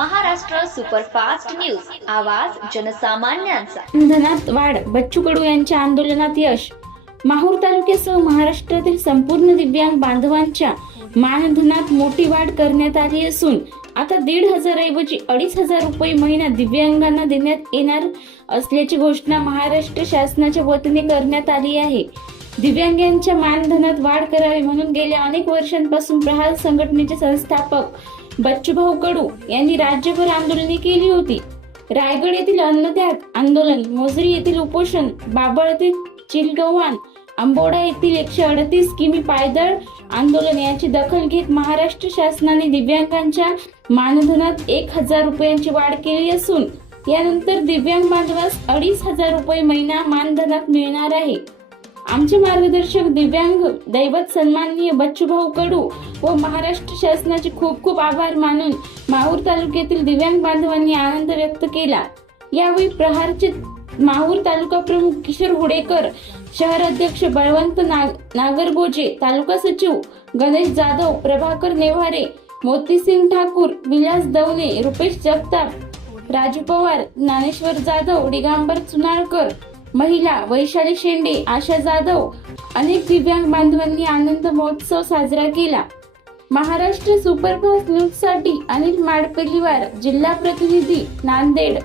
Maharashtra superfast news. आवाज जनसामान्यांचा. इंधनात वाढ. बच्चू कडू यांच्या आंदोलनात यश. माहूर तालुक्यासह महाराष्ट्रातील संपूर्ण दिव्यांग बांधवांच्या मानधनात मोठी वाढ करण्यात आली असून आता दीड हजारऐवजी अडीच हजार रुपये महिना दिव्यांगांना देण्यात येणार असल्याची घोषणा महाराष्ट्र शासनाच्या वतीने करण्यात आली आहे. दिव्यांगांच्या मानधनात वाढ करावी म्हणून गेल्या अनेक वर्षांपासून प्रहार संघटनेचे संस्थापक बच्चूभाऊ कडू यांनी राज्यभर आंदोलने केली होती. रायगड येथील अन्नत्याग आंदोलन मोजरी येथील उपोषण बाबळ येथील चिलगव्हाण आंबोडा येथील एकशे अडतीस किमी पायदळ आंदोलन याची दखल घेत महाराष्ट्र शासनाने दिव्यांगांच्या मानधनात एक हजार रुपयांची वाढ केली असून यानंतर दिव्यांग बांधवास अडीच हजार रुपये महिना मानधनात मिळणार आहे. आमचे मार्गदर्शक दिव्यांग दैवत सन्माननीय बच्चूभाऊ कडू व महाराष्ट्र शासनाचे खूप खूप आभार मानून माहूर तालुक्यातील दिव्यांग बांधवांनी आनंद व्यक्त केला. यावेळी प्रहारचे माहूर तालुका प्रमुख किशोर हुडेकर शहर अध्यक्ष बळवंत नाग नागरगोजे तालुका सचिव गणेश जाधव प्रभाकर नेवारे मोतीसिंग ठाकूर विलास दवणे रुपेश जगताप राजू पवार ज्ञानेश्वर जाधव दिगांबर चुनाळकर महिला वैशाली शेंडे आशा जाधव अनेक दिव्यांग बांधवांनी आनंद महोत्सव साजरा केला. महाराष्ट्र सुपरफास्ट न्यूजसाठी अनिल माडपेलीवार जिल्हा प्रतिनिधी नांदेड.